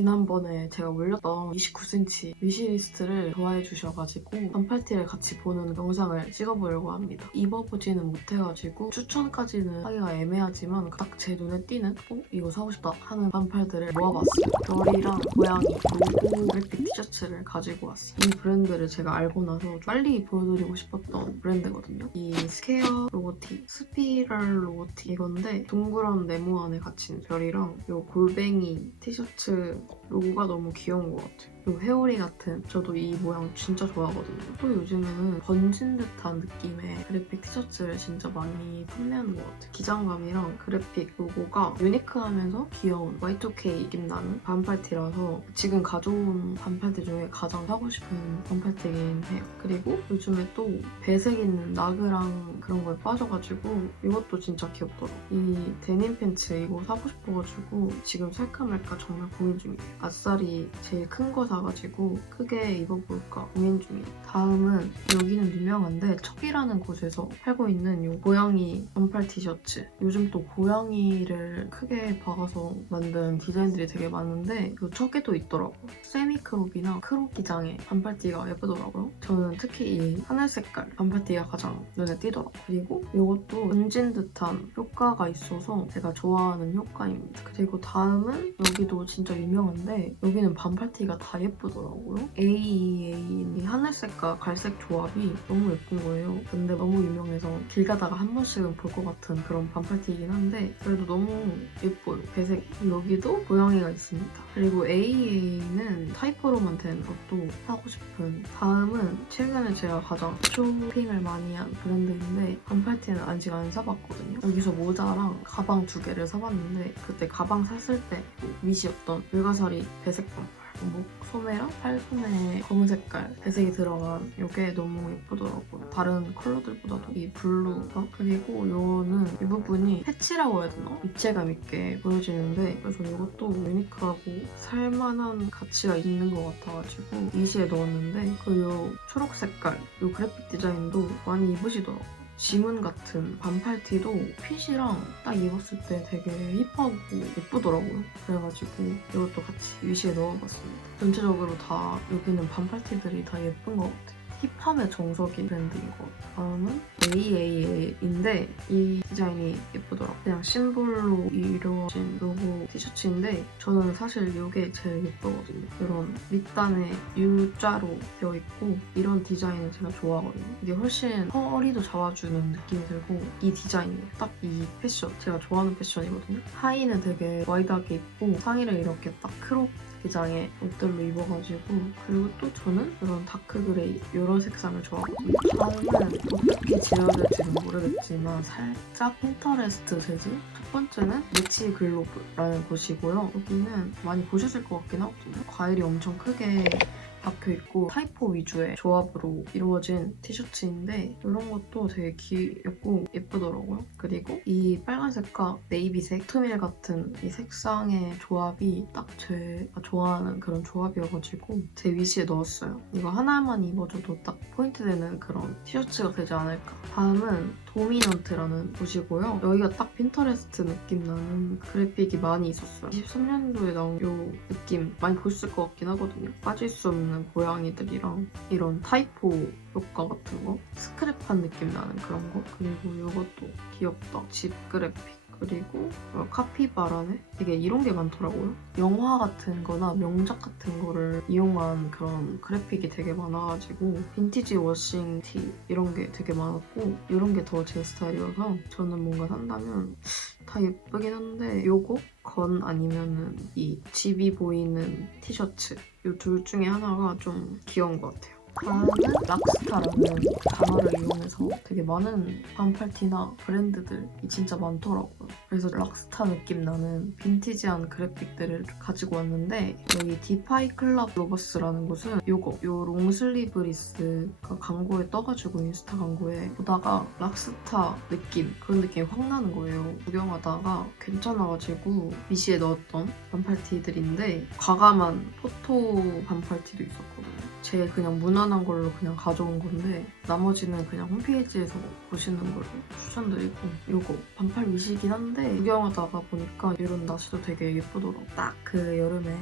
지난번에 제가 올렸던 29cm 위시리스트를 좋아해 주셔가지고 반팔티를 같이 보는 영상을 찍어보려고 합니다. 입어보지는 못해가지고 추천까지는 하기가 애매하지만 딱 제 눈에 띄는 어? 이거 사고 싶다 하는 반팔들을 모아봤어요. 별이랑 고양이, 로고 그래픽 티셔츠를 가지고 왔어요. 이 브랜드를 제가 알고 나서 빨리 보여드리고 싶었던 브랜드거든요. 이 스퀘어 로고티, 스피럴 로고티 이건데 동그란 네모 안에 갇힌 별이랑 이 골뱅이 티셔츠 로고가 너무 귀여운 것 같아요. 이 회오리 같은 저도 이 모양 진짜 좋아하거든요. 또 요즘에는 번진 듯한 느낌의 그래픽 티셔츠를 진짜 많이 판매하는 것 같아요. 기장감이랑 그래픽 로고가 유니크하면서 귀여운 Y2K 느낌 나는 반팔티라서 지금 가져온 반팔티 중에 가장 사고 싶은 반팔티긴 해요. 그리고 요즘에 또 배색 있는 나그랑 그런 거에 빠져가지고 이것도 진짜 귀엽더라고요. 이 데님 팬츠 이거 사고 싶어가지고 지금 살까 말까 정말 고민 중이에요. 아싸리 제일 큰 거 사가지고 크게 입어볼까 고민 중이에요. 다음은 여기는 유명한데 척이라는 곳에서 팔고 있는 이 고양이 반팔 티셔츠. 요즘 또 고양이를 크게 박아서 만든 디자인들이 되게 많은데 이 척에도 있더라고요. 세미 크롭이나 크롭 기장의 반팔티가 예쁘더라고요. 저는 특히 이 하늘 색깔 반팔티가 가장 눈에 띄더라고요. 그리고 이것도 번진 듯한 효과가 있어서 제가 좋아하는 효과입니다. 그리고 다음은 여기도 진짜 유명한데 여기는 반팔티가 다 예쁘더라고요. AEA 이 하늘색과 갈색 조합이 너무 예쁜 거예요. 근데 너무 유명해서 길 가다가 한 번씩은 볼 것 같은 그런 반팔티이긴 한데 그래도 너무 예뻐요. 배색 여기도 고양이가 있습니다. 그리고 AEA는 타이퍼로만 된 것도 사고 싶은 다음은 최근에 제가 가장 쇼핑을 많이 한 브랜드인데 반팔티는 아직 안 사봤거든요. 여기서 모자랑 가방 두 개를 사봤는데 그때 가방 샀을 때 위시였던 외가사리 배색 반팔 목 소매랑 팔 소매 검은 색깔 배색이 들어간 이게 너무 예쁘더라고요. 다른 컬러들보다도 이 블루가 그리고 이거는 이 부분이 패치라고 해야 되나? 입체감 있게 보여지는데 그래서 이것도 유니크하고 살만한 가치가 있는 것 같아가지고 이시에 넣었는데 그리고 초록 색깔 이 그래픽 디자인도 많이 입으시더라고요. 지문 같은 반팔 티도 핏이랑 딱 입었을 때 되게 힙하고 예쁘더라고요. 그래가지고 이것도 같이 위시에 넣어봤습니다. 전체적으로 다 여기는 반팔 티들이 다 예쁜 것 같아요. 힙함의 정석인 브랜드인 것. 다음은 AAA인데 이 디자인이 예쁘더라고요. 그냥 심볼로 이루어진 로고 티셔츠인데 저는 사실 이게 제일 예쁘거든요. 이런 밑단에 U자로 되어 있고 이런 디자인을 제가 좋아하거든요. 이게 훨씬 허리도 잡아주는 느낌이 들고 이 디자인이에요. 딱 이 패션 제가 좋아하는 패션이거든요. 하의는 되게 와이드하게 입고 상의를 이렇게 딱 크롭 기장의 옷들로 입어가지고 그리고 또 저는 이런 다크 그레이 이런 색상을 좋아하거든요. 다음은 어떻게 지어질지는 모르겠지만 살짝 핀터레스트 재질 첫 번째는 매치 글로브라는 곳이고요. 여기는 많이 보셨을 것 같긴 하거든요. 과일이 엄청 크게 박혀 있고 타이포 위주의 조합으로 이루어진 티셔츠인데 이런 것도 되게 귀엽고 예쁘더라고요. 그리고 이 빨간색과 네이비색, 투밀 같은 이 색상의 조합이 딱 제가 좋아하는 그런 조합이어가지고 제 위시에 넣었어요. 이거 하나만 입어줘도 딱 포인트 되는 그런 티셔츠가 되지 않을까. 다음은 도미넌트라는 곳이고요. 여기가 딱 핀터레스트 느낌 나는 그래픽이 많이 있었어요. 23년도에 나온 이 느낌 많이 보셨을 것 같긴 하거든요. 빠질 수 없는 고양이들이랑 이런 타이포 효과 같은 거 스크랩한 느낌 나는 그런 거 그리고 이것도 귀엽다. 집 그래픽 그리고 어, 카피 바라네? 되게 이런 게 많더라고요. 영화 같은 거나 명작 같은 거를 이용한 그런 그래픽이 되게 많아가지고 빈티지 워싱 티 이런 게 되게 많았고 이런 게 더 제 스타일이어서 저는 뭔가 산다면 다 예쁘긴 한데 요거 건 아니면은 이 집이 보이는 티셔츠 이 둘 중에 하나가 좀 귀여운 것 같아요. 다음은 락스타라는 단어를 이용해서 되게 많은 반팔티나 브랜드들이 진짜 많더라고요. 그래서 락스타 느낌 나는 빈티지한 그래픽들을 가지고 왔는데 여기 디파이 클럽 로버스라는 곳은 요거 요 롱슬리브 리스가 광고에 떠가지고 인스타 광고에 보다가 락스타 느낌 그런 느낌이 확 나는 거예요. 구경하다가 괜찮아가지고 미시에 넣었던 반팔티들인데 과감한 포토 반팔티도 있었거든요. 제 그냥 무난 무난한 걸로 그냥 가져온 건데 나머지는 그냥 홈페이지에서 보시는 걸로 추천드리고 이거 반팔 위시긴 한데 구경하다가 보니까 이런 나시도 되게 예쁘더라고 딱 그 여름에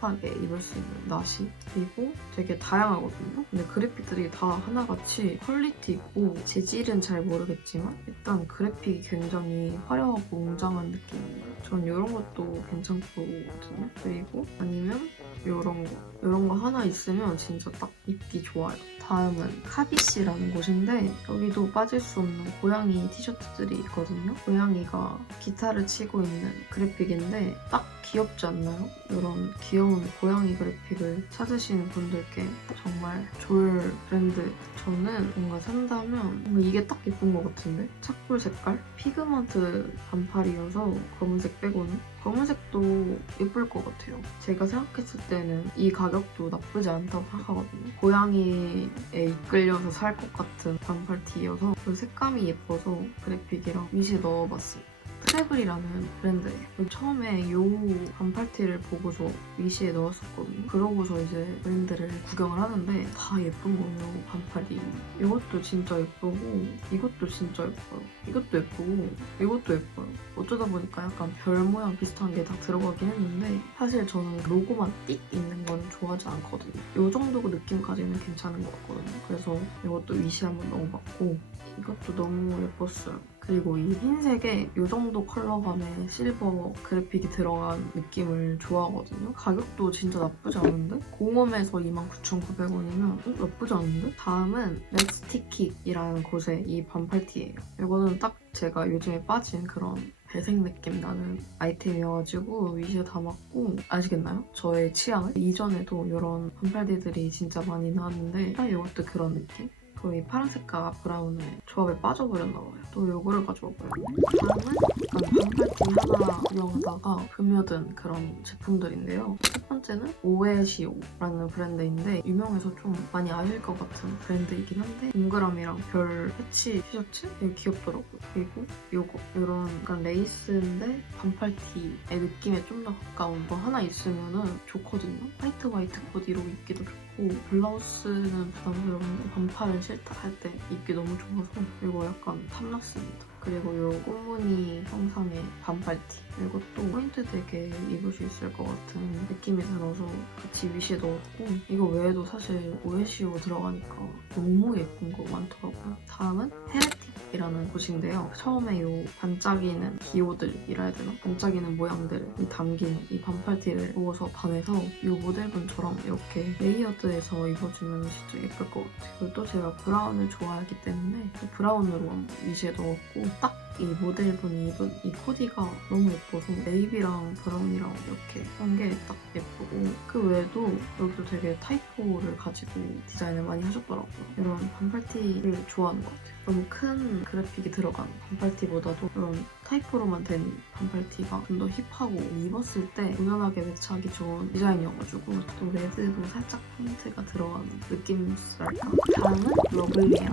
힙하게 입을 수 있는 나시 그리고 되게 다양하거든요. 근데 그래픽들이 다 하나같이 퀄리티 있고 재질은 잘 모르겠지만 일단 그래픽이 굉장히 화려하고 웅장한 느낌이에요. 전 이런 것도 괜찮거든요. 그리고 아니면 이런 거 이런 거 하나 있으면 진짜 딱 입기 좋아요. 다음은 카비씨라는 곳인데 여기도 빠질 수 없는 고양이 티셔츠들이 있거든요. 고양이가 기타를 치고 있는 그래픽인데 딱 귀엽지 않나요? 이런 귀여운 고양이 그래픽을 찾으시는 분들께 정말 좋을 브랜드. 저는 뭔가 산다면 뭔가 이게 딱 예쁜 것 같은데? 착불 색깔? 피그먼트 반팔이어서 검은색 빼고는 검은색도 예쁠 것 같아요. 제가 생각했을 때는 이 가격도 나쁘지 않다고 생각하거든요. 고양이에 이끌려서 살 것 같은 반팔 티여서 그 색감이 예뻐서 그래픽이랑 밑에 넣어봤습니 다. 트래블이라는 브랜드예요. 처음에 이 반팔티를 보고서 위시에 넣었었거든요. 그러고서 이제 브랜드를 구경을 하는데 다 예쁜 거예요, 반팔이. 이것도 진짜 예쁘고 이것도 진짜 예뻐요. 이것도 예쁘고 이것도 예뻐요. 어쩌다 보니까 약간 별 모양 비슷한 게 다 들어가긴 했는데 사실 저는 로고만 띡 있는 건 좋아하지 않거든요. 이 정도 느낌까지는 괜찮은 것 같거든요. 그래서 이것도 위시 한번 넣어봤고 이것도 너무 예뻤어요. 그리고 이 흰색에 이 정도 컬러감의 실버 그래픽이 들어간 느낌을 좋아하거든요. 가격도 진짜 나쁘지 않은데? 공홈에서 29,900원이면 나쁘지 않은데? 다음은 렉스티킥이라는 곳의 이 반팔티예요. 이거는 딱 제가 요즘에 빠진 그런 배색 느낌 나는 아이템이어가지고 위시에 담았고 아시겠나요? 저의 취향을? 이전에도 이런 반팔티들이 진짜 많이 나왔는데 딱 이것도 그런 느낌? 거의 파란색과 브라운의 조합에 빠져버렸나 봐요. 또 요거를 가져와봐요. 다음은 약간 반팔티 하나 구경하다가 금여든 그런 제품들인데요. 첫 번째는 오에시오라는 브랜드인데 유명해서 좀 많이 아실 것 같은 브랜드이긴 한데 동그라미랑 별 패치 티셔츠? 되게 귀엽더라고요. 그리고 요거 이런 약간 레이스인데 반팔티의 느낌에 좀 더 가까운 거 하나 있으면 좋거든요. 화이트 화이트 코디로 입기도 좋고 블라우스는 부담스러운데 반팔은 싫다 할 때 입기 너무 좋아서 이거 약간 탐났습니다. 그리고 이 꽃무늬 형상의 반팔티 이것도 포인트 되게 입을 수 있을 것 같은 느낌이 들어서 같이 위시에 넣었고 이거 외에도 사실 오에시오 들어가니까 너무 예쁜 거 많더라고요. 다음은 헤레틱 이라는 곳인데요. 처음에 이 반짝이는 기호들이라 해야 되나? 반짝이는 모양들이 담긴 이 반팔티를 보고서 반해서 이 모델분처럼 이렇게 레이어드해서 입어주면 진짜 예쁠 것 같아요. 그리고 또 제가 브라운을 좋아하기 때문에 또 브라운으로 위시에 넣었고 딱 이 모델분이 입은 이 코디가 너무 예뻐서 네이비랑 브라운이랑 이렇게 한 게 딱 예쁘고 그 외에도 여기도 되게 타이포를 가지고 디자인을 많이 하셨더라고요. 이런 반팔티를 좋아하는 것 같아요. 너무 큰 그래픽이 들어간 반팔티보다도 이런 타이포로만 된 반팔티가 좀 더 힙하고 입었을 때 무난하게 매치하기 좋은 디자인이어가지고 또 레드도 살짝 포인트가 들어가는 느낌이랄까? 다음은 러블리야.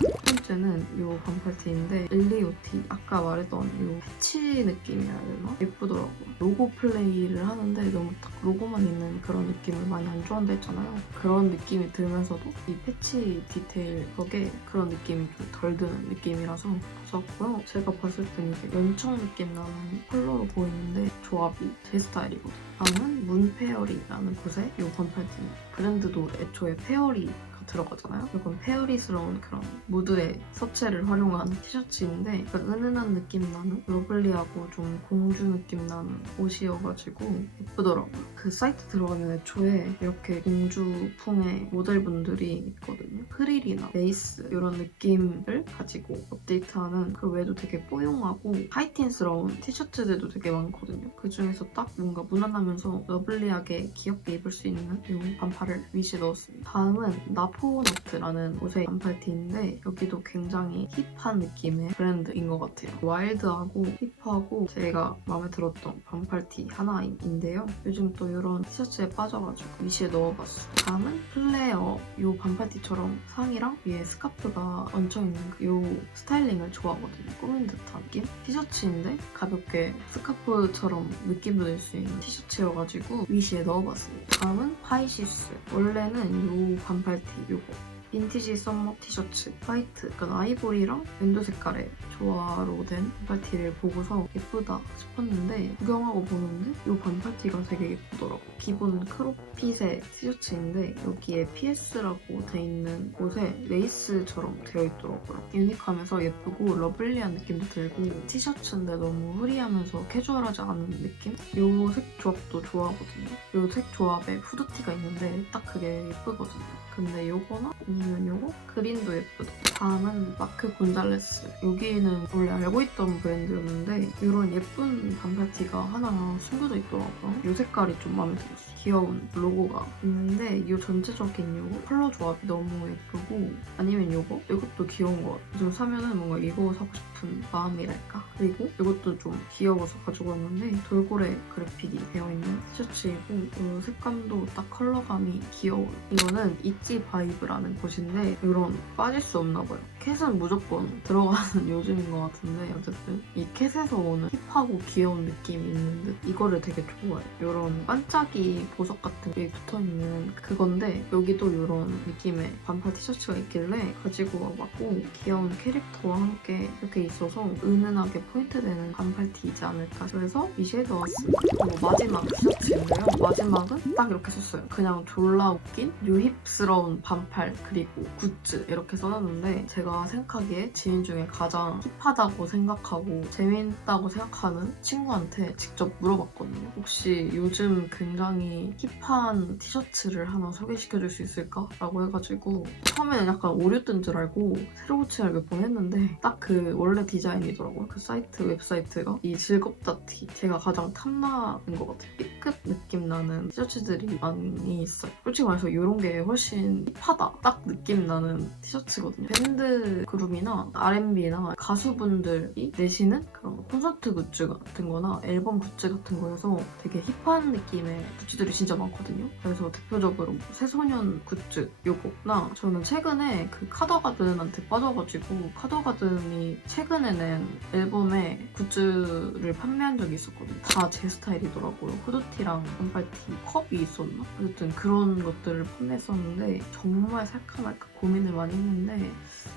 첫 번째는 이 반팔티인데 엘리오티 아까 말했던 이 패치 느낌이라 해야 되나? 예쁘더라고요. 로고 플레이를 하는데 너무 딱 로고만 있는 그런 느낌을 많이 안 좋아한다 했잖아요. 그런 느낌이 들면서도 이 패치 디테일 덕에 그런 느낌이 좀 덜 드는 느낌이라서 좋았고요. 제가 봤을 때는 이게 연청 느낌 나는 컬러로 보이는데 조합이 제 스타일이거든요. 다음은 문 페어리라는 곳의 이 반팔티입니다. 브랜드도 애초에 페어리 들어가잖아요. 이건 페어리스러운 그런 무드의 서체를 활용한 티셔츠인데 약간 은은한 느낌 나는 러블리하고 좀 공주 느낌 나는 옷이어가지고 예쁘더라고요. 그 사이트 들어가면 애초에 이렇게 공주풍의 모델분들이 있거든요. 프릴이나 레이스 이런 느낌을 가지고 업데이트하는 그 외에도 되게 뽀용하고 하이틴스러운 티셔츠들도 되게 많거든요. 그 중에서 딱 뭔가 무난하면서 러블리하게 귀엽게 입을 수 있는 이 반팔을 위시에 넣었습니다. 다음은 나 포너트라는 옷의 반팔티인데 여기도 굉장히 힙한 느낌의 브랜드인 것 같아요. 와일드하고 힙하고 제가 마음에 들었던 반팔티 하나인데요. 요즘 또 이런 티셔츠에 빠져가지고 위시에 넣어봤어요. 다음은 플레어 이 반팔티처럼 상의랑 위에 스카프가 얹혀있는 이 스타일링을 좋아하거든요. 꾸민 듯한 느낌? 티셔츠인데 가볍게 스카프처럼 느낌도 낼 수 있는 티셔츠여가지고 위시에 넣어봤습니다. 다음은 파이시스. 원래는 이 반팔티 요거 빈티지 썸머 티셔츠 화이트 약간 아이보리랑 랜드 색깔의 조화로 된 반팔티를 보고서 예쁘다 싶었는데 구경하고 보는데 이 반팔티가 되게 예쁘더라고. 기본 크롭핏의 티셔츠인데 여기에 PS라고 돼 있는 곳에 레이스처럼 되어 있더라고요. 유니크하면서 예쁘고 러블리한 느낌도 들고 티셔츠인데 너무 흐리하면서 캐주얼하지 않은 느낌? 이 색 조합도 좋아하거든요. 이 색 조합에 후드티가 있는데 딱 그게 예쁘거든요. 근데 요거나 아 니면 요거 그린도 예쁘다. 다음은 마크 곤잘레스. 여기는 원래 알고 있던 브랜드였는데 이런 예쁜 반팔 티가 하나 숨겨져 있더라고요. 이 색깔이 좀 마음에 들었어. 귀여운 로고가 있는데 이 전체적인 요거 컬러 조합이 너무 예쁘고 아니면 요거? 이것도 귀여운 것 같아요. 좀 사면은 뭔가 이거 사고 싶은 마음이랄까? 그리고 이것도 좀 귀여워서 가지고 왔는데 돌고래 그래픽이 되어 있는 티셔츠이고 이 색감도 딱 컬러감이 귀여워요. 이거는 있지 바이브라는 곳인데 이런 빠질 수 없나 봐요. 캣은 무조건 들어가는 요즘인 것 같은데 어쨌든 이 캣에서 오는 힙하고 귀여운 느낌이 있는 듯 이거를 되게 좋아해요. 이런 반짝이 보석 같은 게 붙어있는 그건데 여기도 이런 느낌의 반팔 티셔츠가 있길래 가지고 와봤고 귀여운 캐릭터와 함께 이렇게 있어서 은은하게 포인트되는 반팔티이지 않을까 그래서 이 쉐드 왔습니다. 마지막 티셔츠인데요. 마지막은 딱 이렇게 썼어요. 그냥 졸라 웃긴 유힙스러운 반팔 그리고 굿즈 이렇게 써놨는데 제가 생각하기에 지인 중에 가장 힙하다고 생각하고 재미있다고 생각하는 친구한테 직접 물어봤거든요. 혹시 요즘 굉장히 힙한 티셔츠를 하나 소개시켜줄 수 있을까? 라고 해가지고 처음에는 약간 오류 뜬줄 알고 새로 고침을 몇번 했는데 딱 그 원래 디자인이더라고요. 그 사이트 웹사이트가 이 즐겁다 티 제가 가장 탐나는 것 같아요. B급 느낌 나는 티셔츠들이 많이 있어요. 솔직히 말해서 이런 게 훨씬 힙하다 딱 느낌 나는 티셔츠거든요. 밴드 그룹이나 R&B나 가수분들이 내시는 그런 콘서트 굿즈 같은 거나 앨범 굿즈 같은 거여서 되게 힙한 느낌의 굿즈들이 진짜 많거든요. 그래서 대표적으로 뭐 새소년 굿즈 요거나 저는 최근에 그 카더가든한테 빠져가지고 카더가든이 최근에 낸 앨범에 굿즈를 판매한 적이 있었거든요. 다 제 스타일이더라고요. 후드티랑 반팔티, 컵이 있었나? 어쨌든 그런 것들을 판매했었는데 정말 살까 말까 고민을 많이 했는데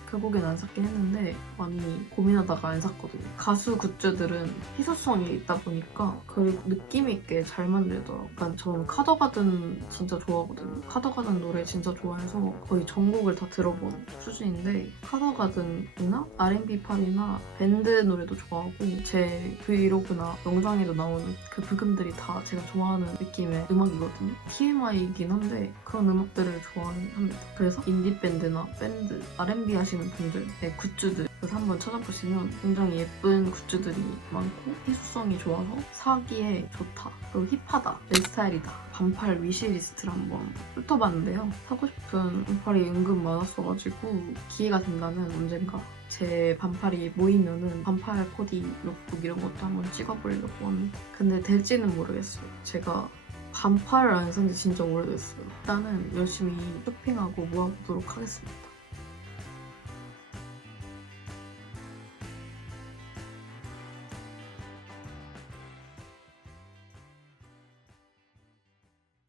결국엔 안 샀긴 했는데 많이 고민하다가 안 샀거든요. 가수 굿즈들은 희소성이 있다 보니까 그리고 느낌 있게 잘 만들더라고요. 약간 저는 카더가든 진짜 좋아하거든요. 카더가든 노래 진짜 좋아해서 거의 전곡을 다 들어본 수준인데 카더가든이나 R&B 팝이나 밴드 노래도 좋아하고 제 브이로그나 영상에도 나오는 그 부금들이 다 제가 좋아하는 느낌의 음악이거든요. TMI이긴 한데 그런 음악들을 좋아합니다. 그래서 인디 밴드나 밴드, R&B 하시는 분들의 굿즈들 그래서 한번 찾아보시면 굉장히 예쁜 굿즈들이 많고 희소성이 좋아서 사기에 좋다. 그리고 힙하다. 내 스타일이다. 반팔 위시리스트를 한번 훑어봤는데요. 사고 싶은 반팔이 은근 많았어가지고 기회가 된다면 언젠가 제 반팔이 모이면은 반팔 코디 룩북 이런 것도 한번 찍어보려고 합니다. 근데 될지는 모르겠어요. 제가 반팔을 안 산지 진짜 오래됐어요. 일단은 열심히 쇼핑하고 모아보도록 하겠습니다.